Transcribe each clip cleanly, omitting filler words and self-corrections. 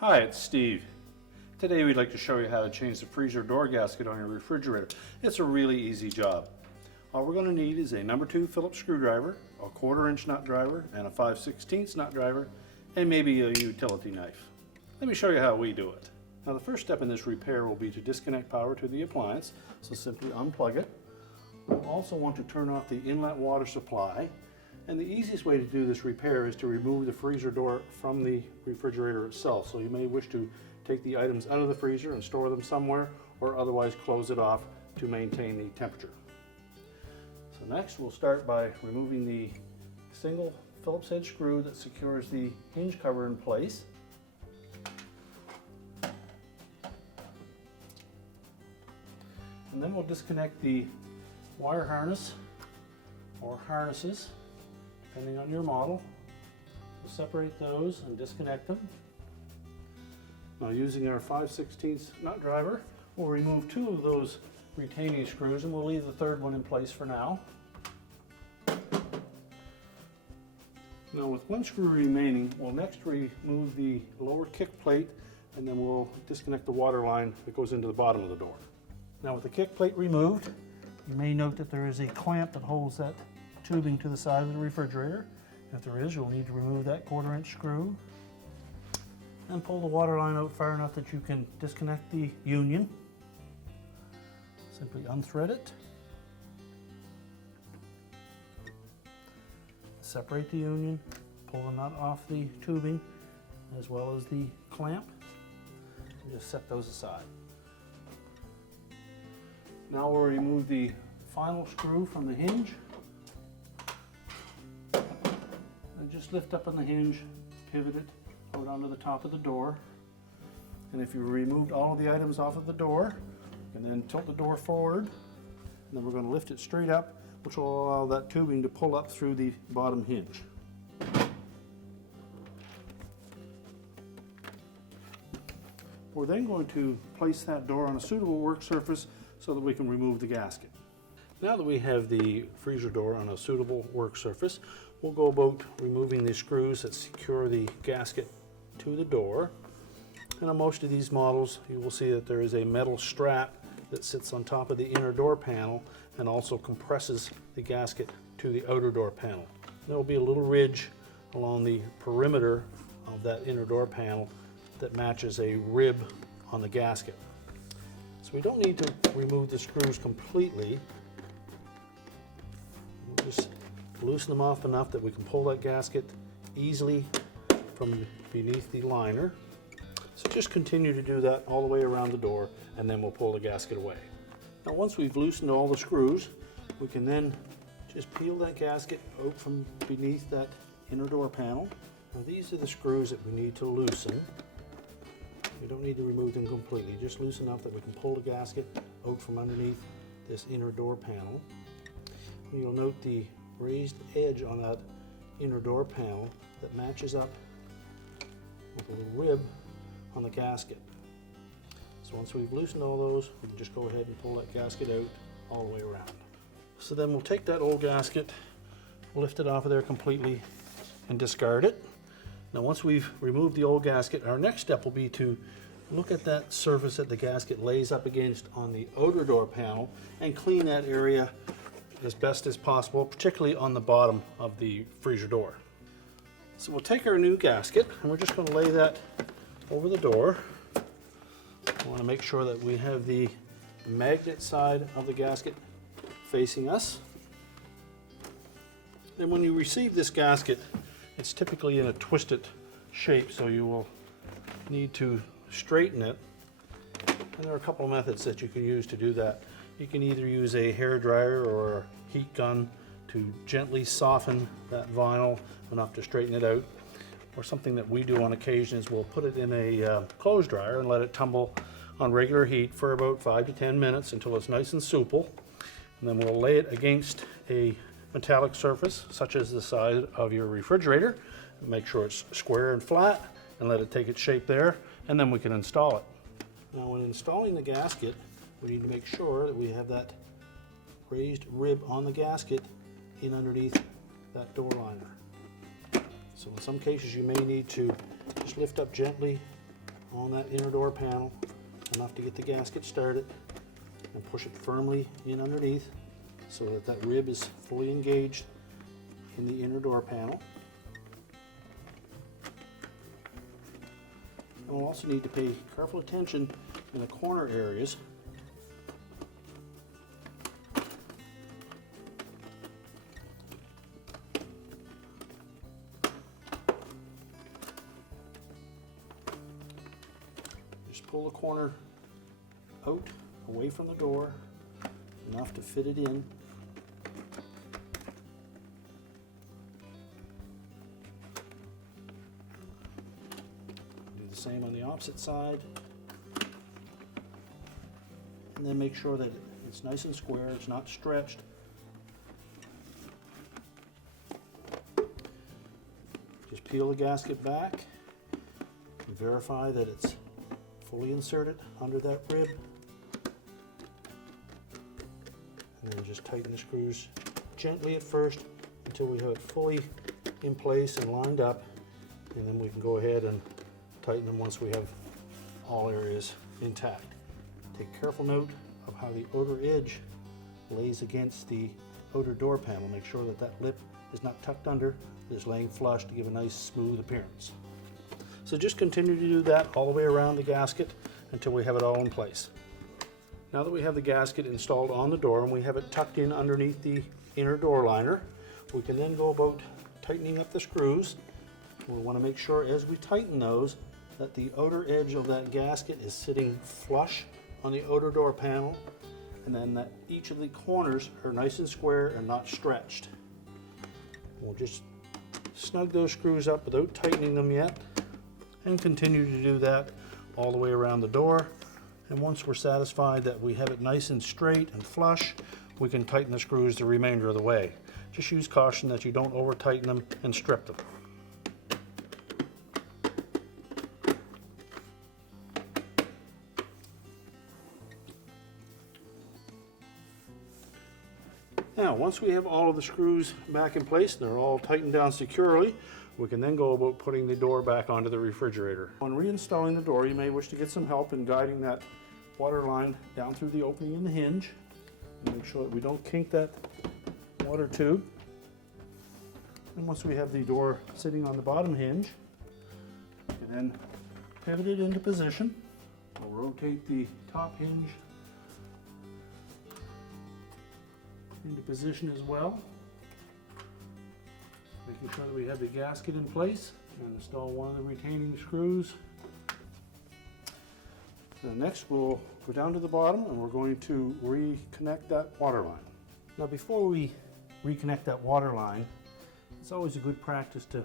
Hi, it's Steve. Today we'd like to show you how to change the freezer door gasket on your refrigerator. It's a really easy job. All we're going to need is a number 2 Phillips screwdriver, a 1/4 inch nut driver, and a 5/16 nut driver, and maybe a utility knife. Let me show you how we do it. Now the first step in this repair will be to disconnect power to the appliance, so simply unplug it. We'll also want to turn off the inlet water supply. And the easiest way to do this repair is to remove the freezer door from the refrigerator itself. So you may wish to take the items out of the freezer and store them somewhere, or otherwise close it off to maintain the temperature. So next we'll start by removing the single Phillips head screw that secures the hinge cover in place. And then we'll disconnect the wire harness or harnesses, depending on your model. We'll separate those and disconnect them. Now using our 5/16 nut driver, we'll remove 2 of those retaining screws and we'll leave the 3rd one in place for now. Now with 1 screw remaining, we'll next remove the lower kick plate and then we'll disconnect the water line that goes into the bottom of the door. Now with the kick plate removed, you may note that there is a clamp that holds that tubing to the side of the refrigerator. If there is, you'll need to remove that 1/4 inch screw and pull the water line out far enough that you can disconnect the union. Simply unthread it. Separate the union, pull the nut off the tubing as well as the clamp, and just set those aside. Now we'll remove the final screw from the hinge. And just lift up on the hinge, pivot it out onto the top of the door. And if you removed all of the items off of the door, you can then tilt the door forward. And then we're going to lift it straight up, which will allow that tubing to pull up through the bottom hinge. We're then going to place that door on a suitable work surface so that we can remove the gasket. Now that we have the freezer door on a suitable work surface, we'll go about removing the screws that secure the gasket to the door. And on most of these models, you will see that there is a metal strap that sits on top of the inner door panel and also compresses the gasket to the outer door panel. There will be a little ridge along the perimeter of that inner door panel that matches a rib on the gasket. So we don't need to remove the screws completely. We'll just loosen them off enough that we can pull that gasket easily from beneath the liner. So just continue to do that all the way around the door and then we'll pull the gasket away. Now once we've loosened all the screws, we can then just peel that gasket out from beneath that inner door panel. Now these are the screws that we need to loosen. We don't need to remove them completely, just loose enough that we can pull the gasket out from underneath this inner door panel. And you'll note the raised edge on that inner door panel that matches up with a little rib on the gasket. So once we've loosened all those, we can just go ahead and pull that gasket out all the way around. So then we'll take that old gasket, lift it off of there completely and discard it. Now once we've removed the old gasket, our next step will be to look at that surface that the gasket lays up against on the outer door panel and clean that area as best as possible, particularly on the bottom of the freezer door. So we'll take our new gasket and we're just going to lay that over the door. We want to make sure that we have the magnet side of the gasket facing us. Then when you receive this gasket, it's typically in a twisted shape, so you will need to straighten it. And there are a couple of methods that you can use to do that. You can either use a hair dryer or a heat gun to gently soften that vinyl enough to straighten it out. Or something that we do on occasion is we'll put it in a clothes dryer and let it tumble on regular heat for about 5 to 10 minutes until it's nice and supple. And then we'll lay it against a metallic surface, such as the side of your refrigerator. Make sure it's square and flat and let it take its shape there, and then we can install it. Now when installing the gasket, we need to make sure that we have that raised rib on the gasket in underneath that door liner. So in some cases you may need to just lift up gently on that inner door panel, enough to get the gasket started, and push it firmly in underneath so that that rib is fully engaged in the inner door panel. And we'll also need to pay careful attention in the corner areas. Just pull the corner out away from the door, enough to fit it in. Do the same on the opposite side. And then make sure that it's nice and square, it's not stretched. Just peel the gasket back and verify that it's fully inserted under that rib. And then just tighten the screws gently at first until we have it fully in place and lined up, and then we can go ahead and tighten them once we have all areas intact. Take careful note of how the outer edge lays against the outer door panel. Make sure that that lip is not tucked under, it is laying flush to give a nice smooth appearance. So just continue to do that all the way around the gasket until we have it all in place. Now that we have the gasket installed on the door and we have it tucked in underneath the inner door liner, we can then go about tightening up the screws. We want to make sure as we tighten those that the outer edge of that gasket is sitting flush on the outer door panel, and then that each of the corners are nice and square and not stretched. We'll just snug those screws up without tightening them yet, and continue to do that all the way around the door. And once we're satisfied that we have it nice and straight and flush, we can tighten the screws the remainder of the way. Just use caution that you don't over tighten them and strip them. Now, once we have all of the screws back in place, they're all tightened down securely, we can then go about putting the door back onto the refrigerator. When reinstalling the door, you may wish to get some help in guiding that water line down through the opening in the hinge. And make sure that we don't kink that water tube. And once we have the door sitting on the bottom hinge, we can then pivot it into position. We'll rotate the top hinge into position as well, making sure that we have the gasket in place, and install one of the retaining screws. Then next we'll go down to the bottom and we're going to reconnect that water line. Now before we reconnect that water line, it's always a good practice to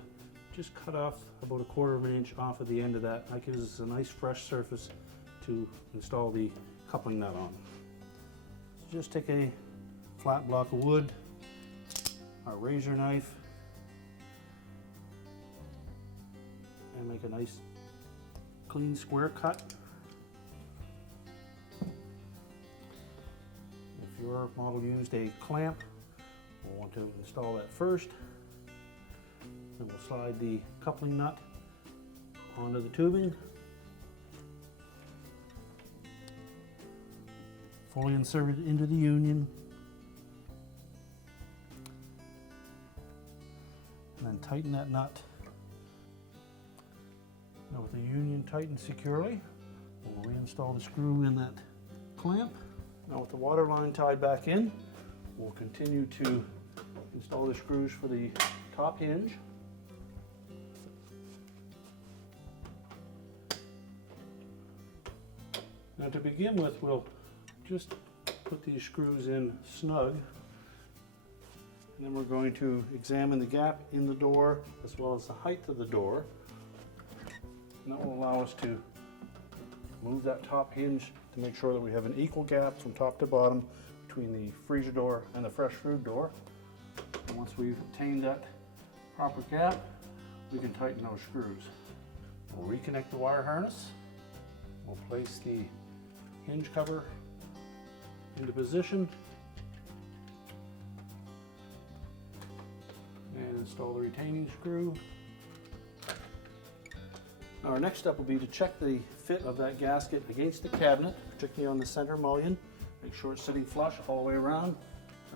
just cut off about 1/4 of an inch off of the end of that. That gives us a nice fresh surface to install the coupling nut on. So just take a flat block of wood, our razor knife, and make a nice clean square cut. If your model used a clamp, we'll want to install that first. Then we'll slide the coupling nut onto the tubing, fully insert it into the union, and then tighten that nut. Now with the union tightened securely, we'll reinstall the screw in that clamp. Now with the water line tied back in, we'll continue to install the screws for the top hinge. Now to begin with, we'll just put these screws in snug. And then we're going to examine the gap in the door as well as the height of the door. And that will allow us to move that top hinge to make sure that we have an equal gap from top to bottom between the freezer door and the fresh food door. And once we've obtained that proper gap, we can tighten those screws. We'll reconnect the wire harness. We'll place the hinge cover into position and install the retaining screw. Our next step will be to check the fit of that gasket against the cabinet, particularly on the center mullion. Make sure it's sitting flush all the way around,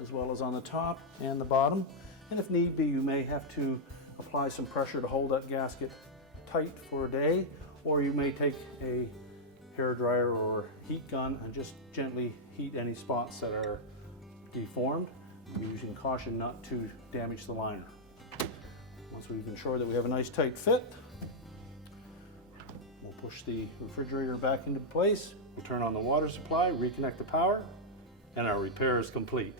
as well as on the top and the bottom. And if need be, you may have to apply some pressure to hold that gasket tight for a day, or you may take a hair dryer or heat gun and just gently heat any spots that are deformed, using caution not to damage the liner. Once we've ensured that we have a nice tight fit, we'll push the refrigerator back into place, we'll turn on the water supply, reconnect the power, and our repair is complete.